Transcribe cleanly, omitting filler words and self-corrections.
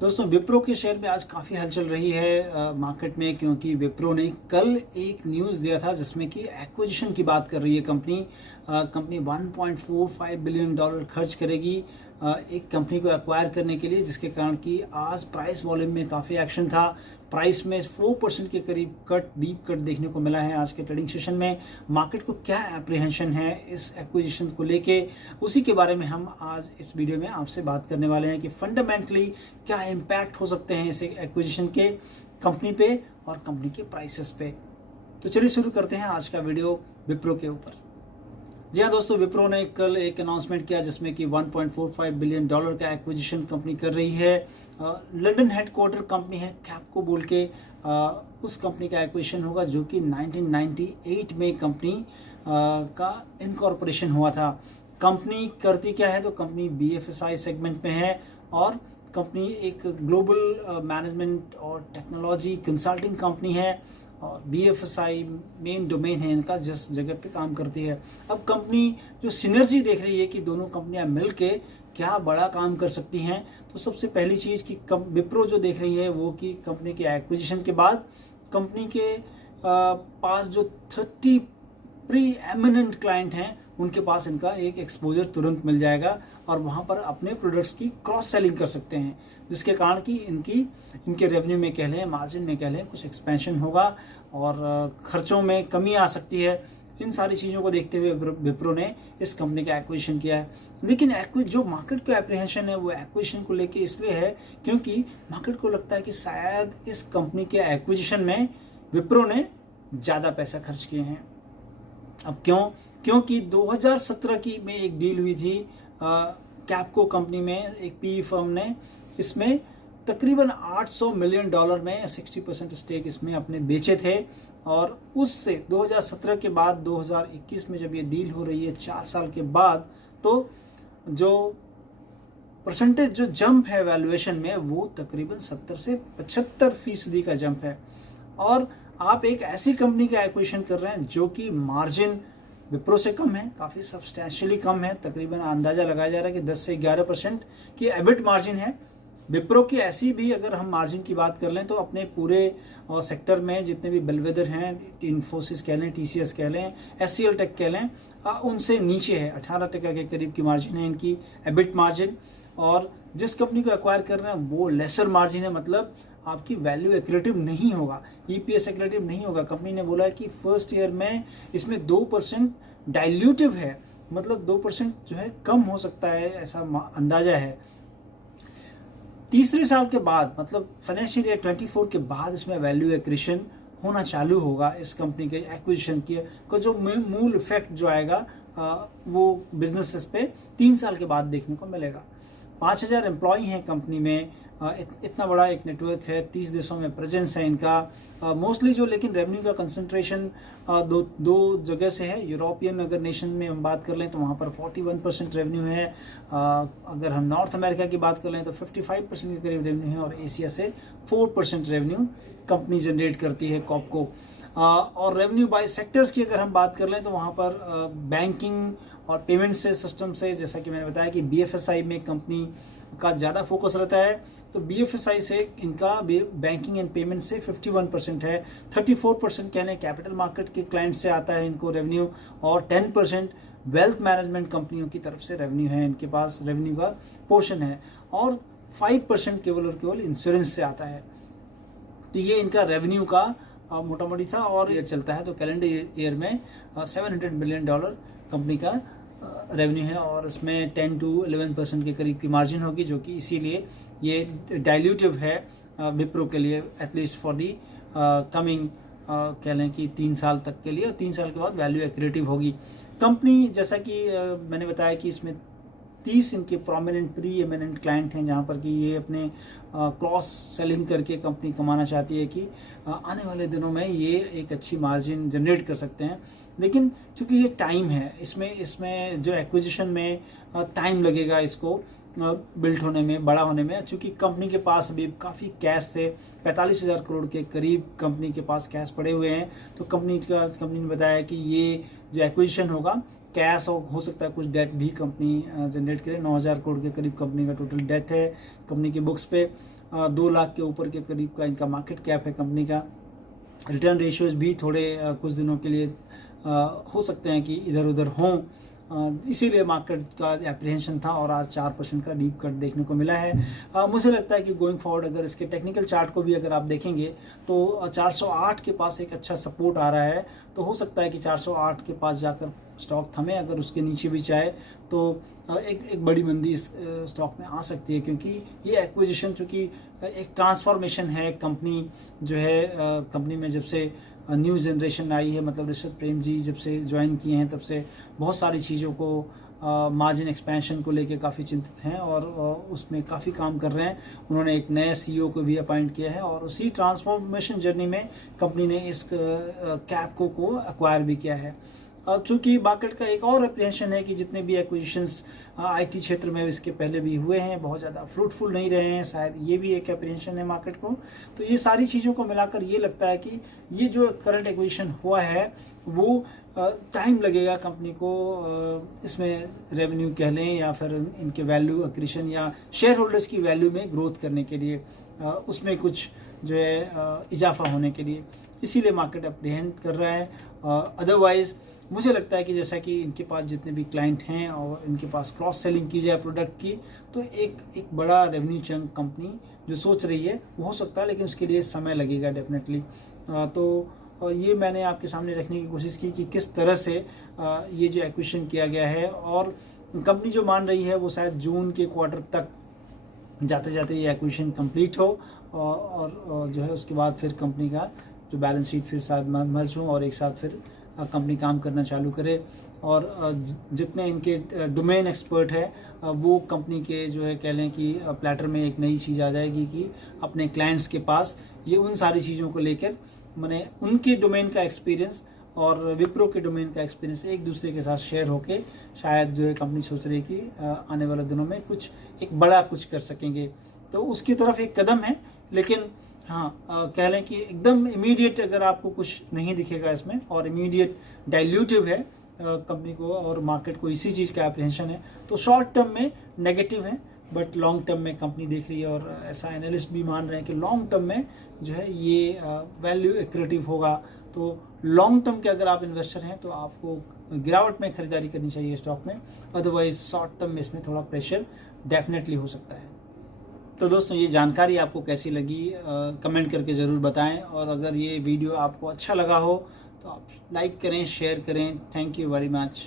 दोस्तों विप्रो के शेयर में आज काफ़ी हलचल रही है मार्केट में, क्योंकि विप्रो ने कल एक न्यूज़ दिया था जिसमें कि एक्विजिशन की बात कर रही है कंपनी 1.45 बिलियन डॉलर खर्च करेगी एक कंपनी को एक्वायर करने के लिए, जिसके कारण कि आज प्राइस वॉल्यूम में काफ़ी एक्शन था। प्राइस में 4% के करीब डीप कट देखने को मिला है आज के ट्रेडिंग सेशन में। मार्केट को क्या एप्रीहेंशन है इस एक्विजिशन को लेके, उसी के बारे में हम आज इस वीडियो में आपसे बात करने वाले हैं कि फंडामेंटली क्या इम्पैक्ट हो सकते हैं इस एक्विजिशन के कंपनी पे और कंपनी के प्राइसेस पे। तो चलिए शुरू करते हैं आज का वीडियो विप्रो के ऊपर। जी हाँ दोस्तों, विप्रो ने कल एक अनाउंसमेंट किया जिसमें कि 1.45 बिलियन डॉलर का एक्विजिशन कंपनी कर रही है। लंदन हेडक्वार्टर कंपनी है कैपको बोल के, उस कंपनी का एक्विजिशन होगा जो कि 1998 में कंपनी का इनकॉर्पोरेशन हुआ था। कंपनी करती क्या है, तो कंपनी BFSI सेगमेंट में है और कंपनी एक ग्लोबल मैनेजमेंट और टेक्नोलॉजी कंसल्टिंग कंपनी है और BFSI मेन डोमेन है इनका, जिस जगह पे काम करती है। अब कंपनी जो सिनर्जी देख रही है कि दोनों कंपनियां मिलके क्या बड़ा काम कर सकती हैं, तो सबसे पहली चीज़ कि विप्रो जो देख रही है वो कि कंपनी के एक्विजिशन के बाद कंपनी के पास जो 30 प्री एमिनेंट क्लाइंट हैं उनके पास इनका एक एक्सपोजर तुरंत मिल जाएगा और वहाँ पर अपने प्रोडक्ट्स की क्रॉस सेलिंग कर सकते हैं, जिसके कारण कि इनके रेवेन्यू में कह लें, मार्जिन में कह लें, कुछ एक्सपेंशन होगा और खर्चों में कमी आ सकती है। इन सारी चीज़ों को देखते हुए विप्रो ने इस कंपनी का एक्विजिशन किया है। लेकिन जो मार्केट को एप्रीहेंशन है वो एक्विजिशन को लेके इसलिए है क्योंकि मार्केट को लगता है कि शायद इस कंपनी के एक्विजिशन में विप्रो ने ज़्यादा पैसा खर्च किए हैं। अब क्योंकि 2017 की में एक डील हुई थी कैपको कंपनी में, एक PE फर्म ने इसमें तकरीबन $800 मिलियन में 60% स्टेक इसमें अपने बेचे थे और उससे 2017 के बाद 2021 में जब ये डील हो रही है 4 साल के बाद, तो जो परसेंटेज जो जंप है वैल्यूएशन में वो तकरीबन 70 से 75% का जंप है। और आप एक ऐसी कंपनी का एक्विजिशन कर रहे हैं जो कि मार्जिन विप्रो से कम है, काफ़ी सब्सटैंशियली कम है, तकरीबन अंदाजा लगाया जा रहा है कि 10 से 11% की एबिट मार्जिन है। विप्रो की ऐसी भी अगर हम मार्जिन की बात कर लें तो अपने पूरे सेक्टर में जितने भी बेलवेदर हैं, इन्फोसिस कह लें, TCS कह लें, HCL टेक कह लें, उनसे नीचे है। 18% के करीब की मार्जिन है इनकी एबिट मार्जिन। और जिस कंपनी को एक्वायर कर रहे हैं वो लेसर मार्जिन है, मतलब आपकी वैल्यू एक्रेटिव नहीं होगा, EPS एक्रेटिव नहीं होगा। कंपनी ने बोला है कि फर्स्ट ईयर में इसमें 2% डाइल्यूटिव है, मतलब 2% जो है कम हो सकता है, ऐसा अंदाजा है। तीसरे साल के बाद, मतलब फाइनेंशियल ईयर 24 के बाद इसमें वैल्यू एक्रीशन होना चालू होगा। इस कंपनी के एक्विजिशन का जो मूल इफेक्ट जो आएगा वो बिजनेसेस पे 3 साल के बाद देखने को मिलेगा। 5000 एम्प्लॉई हैं कंपनी में, इतना बड़ा एक नेटवर्क है, 30 देशों में प्रेजेंस है इनका। मोस्टली जो लेकिन रेवेन्यू का कंसंट्रेशन दो जगह से है। यूरोपियन अगर नेशन में हम बात कर लें तो वहाँ पर 41% रेवेन्यू है। अगर हम नॉर्थ अमेरिका की बात कर लें तो 55% के करीब रेवेन्यू है और एशिया से 4% रेवेन्यू कंपनी जनरेट करती है कॉपको। और रेवेन्यू बाय सेक्टर्स की अगर हम बात कर लें तो वहाँ पर बैंकिंग और पेमेंट से सिस्टम से, जैसा कि मैंने बताया कि BFSI में कंपनी का ज़्यादा फोकस रहता है, तो BFSI से इनका बैंकिंग एंड पेमेंट से 51% है। 34% कहने कैपिटल मार्केट के क्लाइंट से आता है इनको रेवेन्यू और 10% वेल्थ मैनेजमेंट कंपनियों की तरफ से रेवेन्यू है, इनके पास रेवेन्यू का पोर्शन है और 5% केवल और केवल इंश्योरेंस से आता है। तो ये इनका रेवेन्यू का मोटा मोटी था और ये चलता है तो कैलेंडर ईयर में $700 मिलियन कंपनी का रेवेन्यू है और इसमें 10 to 11% के करीब की मार्जिन होगी, जो कि इसीलिए ये डाइल्यूटिव है विप्रो के लिए, एटलीस्ट फॉर दी कमिंग कह लें कि 3 साल तक के लिए, और 3 साल के बाद वैल्यू एक्रेटिव होगी कंपनी। जैसा कि मैंने बताया कि इसमें 30 इनके प्रोमिनेंट प्री एमिनेंट क्लाइंट हैं, जहाँ पर कि ये अपने क्रॉस सेलिंग करके कंपनी कमाना चाहती है कि आने वाले दिनों में ये एक अच्छी मार्जिन जनरेट कर सकते हैं। लेकिन चूंकि ये टाइम है, इसमें जो एक्विजिशन में टाइम लगेगा इसको बिल्ट होने में, बड़ा होने में, चूंकि कंपनी के पास अभी काफ़ी कैश थे, 45,000 करोड़ के करीब कंपनी के पास कैश पड़े हुए हैं। तो कंपनी ने बताया कि ये जो एक्विजिशन होगा कैश और हो सकता है कुछ डेट भी कंपनी जनरेट करे। 9,000 करोड़ के करीब कंपनी का टोटल डेट है कंपनी की बुक्स पे। 2 लाख के ऊपर के करीब का इनका मार्केट कैप है कंपनी का। रिटर्न रेशियोज भी थोड़े कुछ दिनों के लिए हो सकते हैं कि इधर उधर हों, इसीलिए मार्केट का एप्रीहेंशन था और आज 4% का डीप कट देखने को मिला है। मुझे लगता है कि गोइंग फॉरवर्ड अगर इसके टेक्निकल चार्ट को भी अगर आप देखेंगे तो 408 के पास एक अच्छा सपोर्ट आ रहा है, तो हो सकता है कि 408 के पास जाकर स्टॉक थमे। अगर उसके नीचे भी चाहे तो एक बड़ी मंदी इस स्टॉक में आ सकती है, क्योंकि ये एक्विजिशन चूँकि एक ट्रांसफॉर्मेशन है। कंपनी जो है कंपनी में जब से न्यू जनरेशन आई है, मतलब ऋषभ प्रेम जी जब से ज्वाइन किए हैं तब से बहुत सारी चीज़ों को मार्जिन एक्सपेंशन को लेके काफ़ी चिंतित हैं और उसमें काफ़ी काम कर रहे हैं। उन्होंने एक नए सीईओ को भी अपॉइंट किया है और उसी ट्रांसफॉर्मेशन जर्नी में कंपनी ने इस कैपको को एक्वायर भी किया है। अब चूंकि मार्केट का एक और अप्रीहेंशन है कि जितने भी एक्विजिशंस आईटी क्षेत्र में इसके पहले भी हुए हैं बहुत ज़्यादा फ्रूटफुल नहीं रहे हैं, शायद ये भी एक अप्रीहेंशन है मार्केट को। तो ये सारी चीज़ों को मिलाकर ये लगता है कि ये जो करंट एक्विजिशन हुआ है वो टाइम लगेगा कंपनी को इसमें रेवेन्यू कह लें या फिर इनके वैल्यू एक्रीशन या शेयर होल्डर्स की वैल्यू में ग्रोथ करने के लिए, उसमें कुछ जो है इजाफा होने के लिए, इसीलिए मार्केट अप्रीहेंड कर रहा है। अदरवाइज मुझे लगता है कि जैसा कि इनके पास जितने भी क्लाइंट हैं और इनके पास क्रॉस सेलिंग की जाए प्रोडक्ट की, तो एक बड़ा रेवेन्यू चंक कंपनी जो सोच रही है वो हो सकता है, लेकिन उसके लिए समय लगेगा डेफिनेटली। तो ये मैंने आपके सामने रखने की कोशिश की कि किस तरह से ये जो एक्विजिशन किया गया है, और कंपनी जो मान रही है वो शायद जून के क्वार्टर तक जाते जाते ये एक्विजिशन कंप्लीट हो और जो है उसके बाद फिर कंपनी का जो बैलेंस शीट फिर साथ मर्ज हो और एक साथ फिर कंपनी काम करना चालू करे। और जितने इनके डोमेन एक्सपर्ट है वो कंपनी के जो है कह लें कि प्लेटर में एक नई चीज़ आ जाएगी कि अपने क्लाइंट्स के पास ये उन सारी चीज़ों को लेकर मैंने उनके डोमेन का एक्सपीरियंस और विप्रो के डोमेन का एक्सपीरियंस एक दूसरे के साथ शेयर होके शायद जो है कंपनी सोच रही है कि आने वाले दिनों में कुछ एक बड़ा कुछ कर सकेंगे। तो उसकी तरफ एक कदम है, लेकिन हाँ कह लें कि एकदम इमीडिएट अगर आपको कुछ नहीं दिखेगा इसमें और इमीडिएट डाइल्यूटिव है कंपनी को और मार्केट को इसी चीज़ का एप्रीहेंशन है, तो शॉर्ट टर्म में नेगेटिव है, बट लॉन्ग टर्म में कंपनी देख रही है और ऐसा एनालिस्ट भी मान रहे हैं कि लॉन्ग टर्म में जो है ये वैल्यू एक्रेटिव होगा। तो लॉन्ग टर्म के अगर आप इन्वेस्टर हैं तो आपको गिरावट में खरीदारी करनी चाहिए स्टॉक में, अदरवाइज शॉर्ट टर्म में इसमें थोड़ा प्रेशर डेफिनेटली हो सकता है। तो दोस्तों ये जानकारी आपको कैसी लगी कमेंट करके ज़रूर बताएं, और अगर ये वीडियो आपको अच्छा लगा हो तो आप लाइक करें, शेयर करें। Thank you very much.